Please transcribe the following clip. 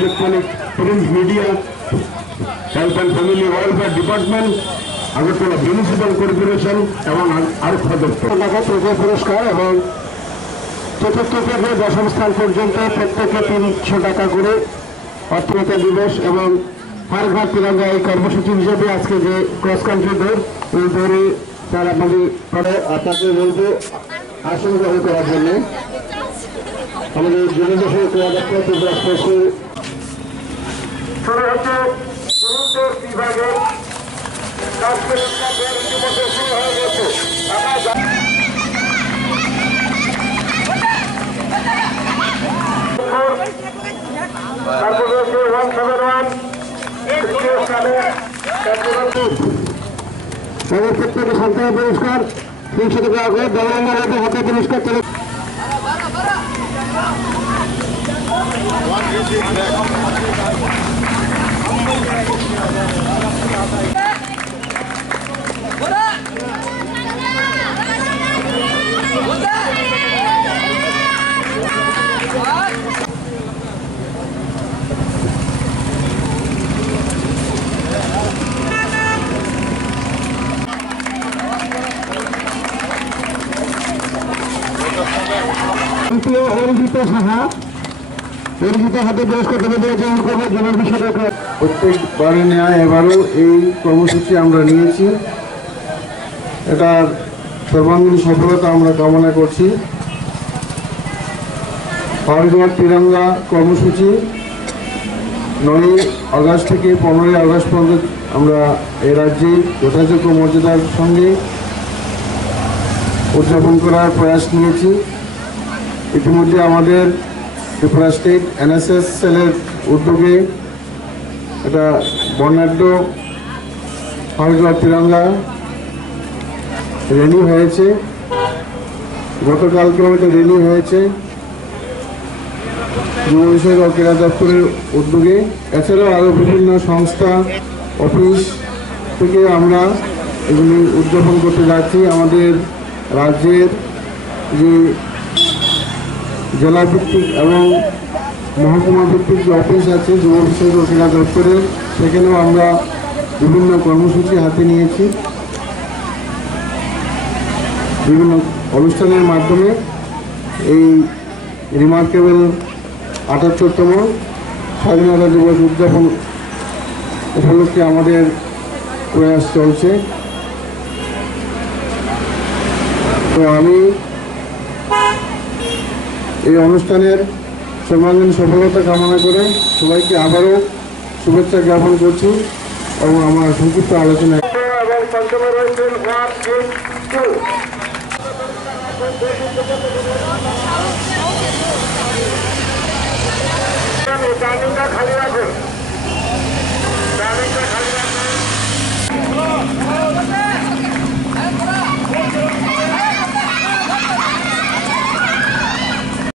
electronic print media health and family welfare department Agartala municipal corporation এবং আরক্ষা দপ্তর প্রজা পুরস্কার এবং চতুর্থ থেকে দশম স্থান পর্যন্ত প্রত্যেকে 300 টাকা করে অর্থনৈতিক দিবস এবং হর ঘর তিরঙ্গা এই কর্মসূচি হিসেবে আজকে যে ক্রস কান্ট্রি দৌড় এই দৌড়ে তারা আপনাকে বলবো আসন গ্রহণ করার জন্য আমাদের জনদেশের ক্রীড়াদপ্তর ত্রিপুরা স্পোর্টসের শুরু হচ্ছে বিভাগের শুরু হয়ে গেছে তারপরে 171 তৃতীয় স্থানে প্রত্যেকে সন্তান পুরস্কার 300 টাকা করে দেওয়ার হাতে পুরস্কার চলে অরিজিৎ সাহা অরিজিৎ হাতে পুরস্কার তুলে দিয়েছেন প্রত্যেকবারে নেয় এবারও এই কর্মসূচি আমরা নিয়েছি এটার সর্বাঙ্গীন সফলতা আমরা কামনা করছি হরঘর তিরঙ্গা কর্মসূচি 9 আগস্ট থেকে 15 আগস্ট পর্যন্ত আমরা এই রাজ্যে যথাযোগ্য মর্যাদার সঙ্গে উদযাপন করার প্রয়াস নিয়েছি ইতিমধ্যে আমাদের ত্রিপুরা স্টেট এনএসএস সেলের উদ্যোগে এটা বর্ণাঢ্য হরঘর তিরঙ্গা র্যালি হয়েছে গতকালকেও এটা র্যালি হয়েছে যুব বিষয়ক ও ক্রীড়া দপ্তরের উদ্যোগে এছাড়াও আরও বিভিন্ন সংস্থা অফিস থেকে আমরা এগুলি উদযাপন করতে যাচ্ছি আমাদের রাজ্যের যে জেলা ভিত্তিক এবং মহকুমা ভিত্তিক যে অফিস আছে যুব বিষয়ক ও ক্রীড়া দপ্তরের সেখানেও আমরা বিভিন্ন কর্মসূচি হাতে নিয়েছি বিভিন্ন অনুষ্ঠানের মাধ্যমে এই রিমার্কেবল ৭৮তম স্বাধীনতা দিবস উদযাপন উপলক্ষে আমাদের প্রয়াস চলছে তো আমি এই অনুষ্ঠানের সর্বাঙ্গীন সফলতা কামনা করে সবাইকে আবারও শুভেচ্ছা জ্ঞাপন করছি এবং আমার সংক্ষিপ্ত আলোচনা এবং পঞ্চমে রয়েছেন টাইমিংটা খালি রাখো